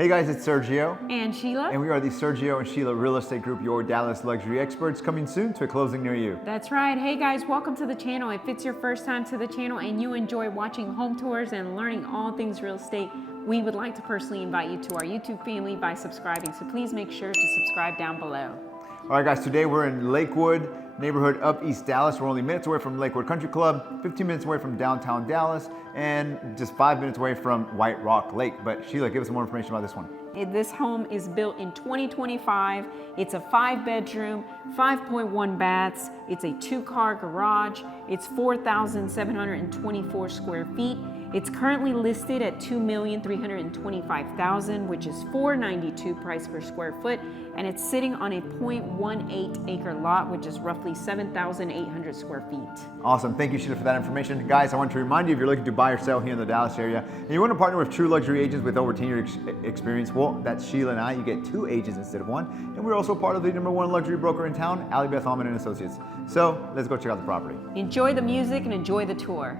Hey guys, it's Sergio. And Sheila. And we are the Sergio and Sheila Real Estate Group, your Dallas luxury experts, coming soon to a closing near you. That's right. Hey guys, welcome to the channel. If it's your first time to the channel and you enjoy watching home tours and learning all things real estate, we would like to personally invite you to our YouTube family by subscribing. So please make sure to subscribe down below. All right guys, today we're in Lakewood neighborhood up East Dallas. We're only minutes away from Lakewood Country Club, 15 minutes away from downtown Dallas, and just 5 minutes away from White Rock Lake. But Sheila, give us some more information about this one. This home is built in 2025. It's a 5-bedroom, 5.1 baths. It's a 2-car garage. It's 4,724 square feet. It's currently listed at $2,325,000, which is $492 price per square foot, and it's sitting on a 0.18 acre lot, which is roughly 7,800 square feet. Awesome, thank you Sheila for that information. Guys, I want to remind you, if you're looking to buy or sell here in the Dallas area, and you want to partner with true luxury agents with over 10 years experience, well, that's Sheila and I. You get 2 agents instead of 1, and we're also part of the #1 luxury broker in town, Ali Beth Allman and Associates. So let's go check out the property. Enjoy the music and enjoy the tour.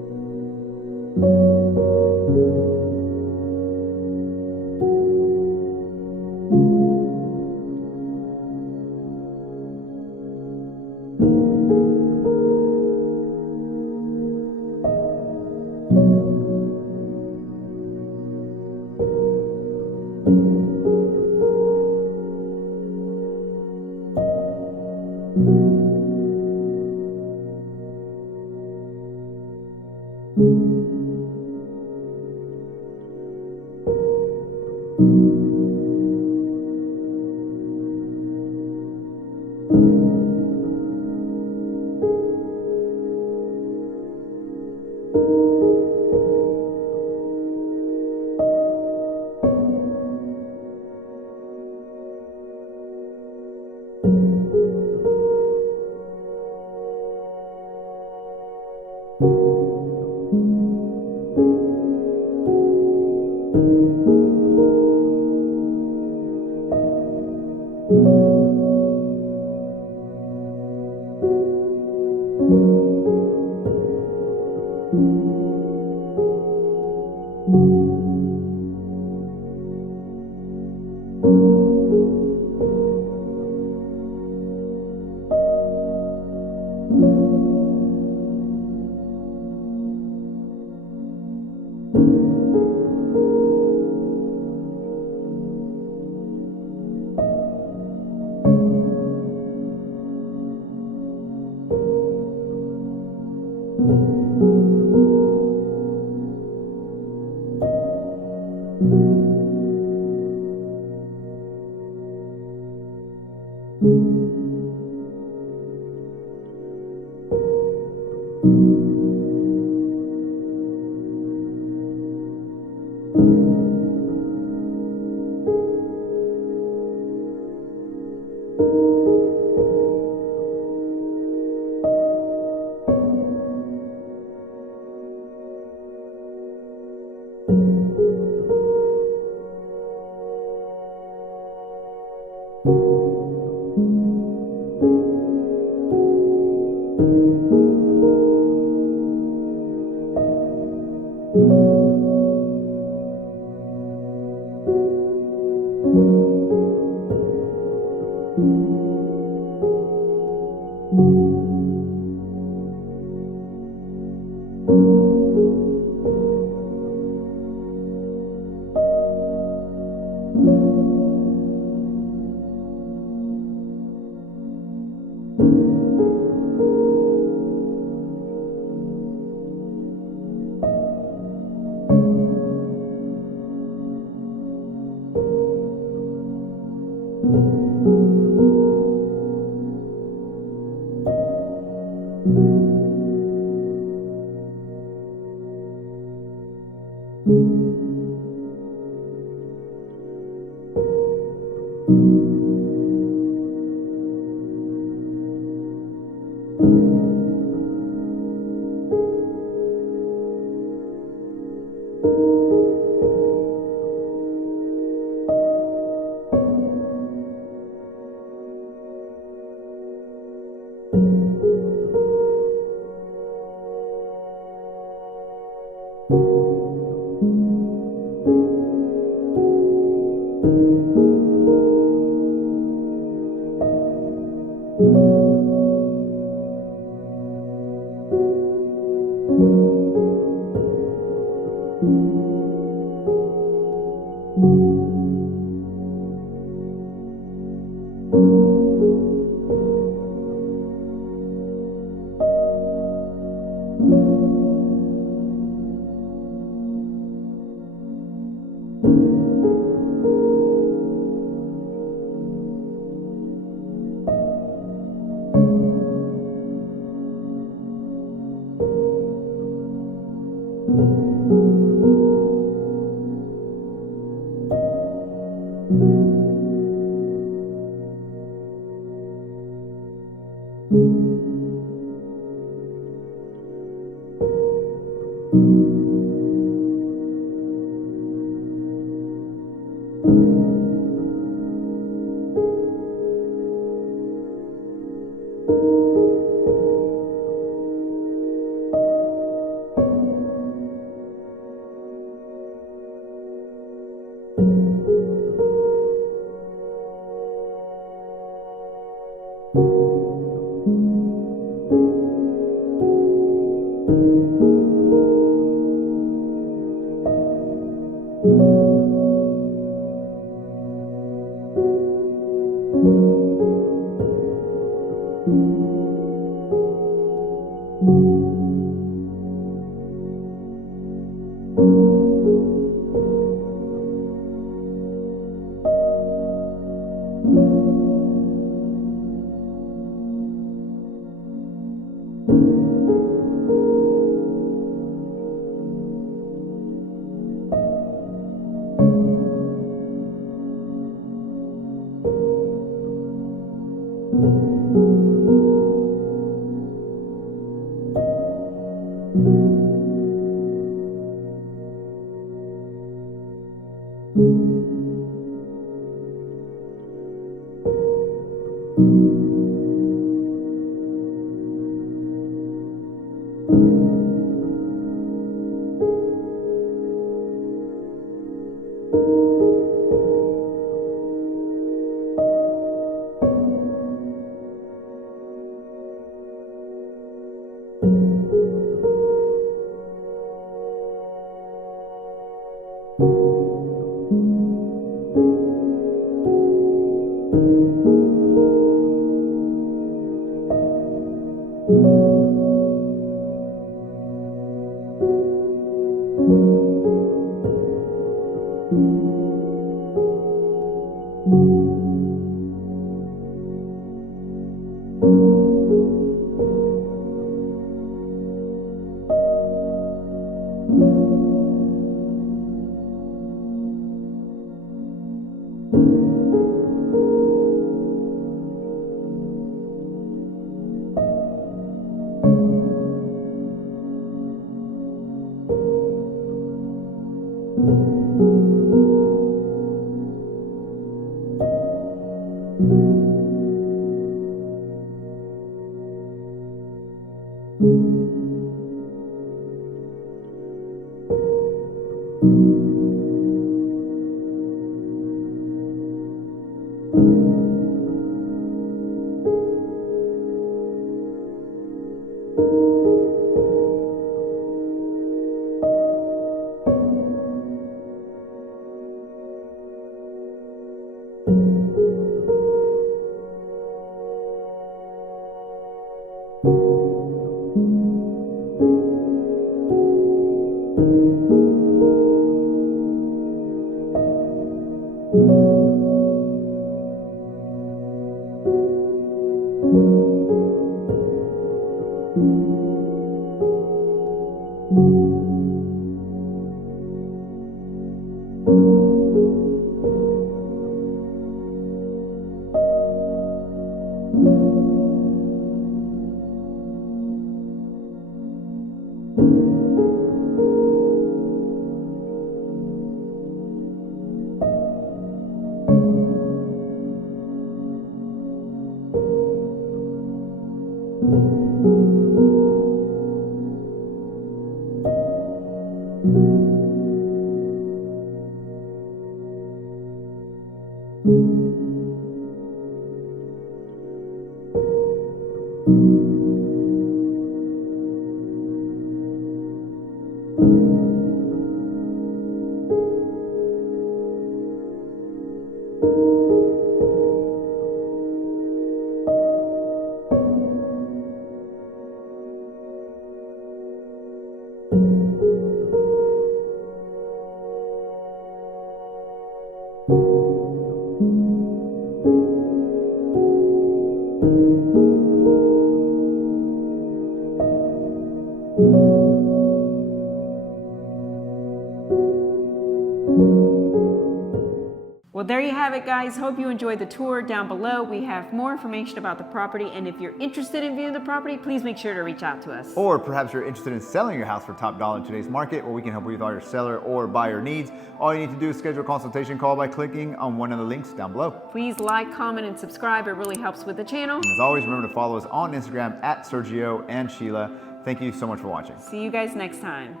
Well, there you have it, guys. Hope you enjoyed the tour. Down below, we have more information about the property, and if you're interested in viewing the property, please make sure to reach out to us. Or perhaps you're interested in selling your house for top dollar in today's market, where we can help you with all your seller or buyer needs. All you need to do is schedule a consultation call by clicking on one of the links down below. Please like, comment, and subscribe. It really helps with the channel. And as always, remember to follow us on Instagram at Sergio and Sheila. Thank you so much for watching. See you guys next time.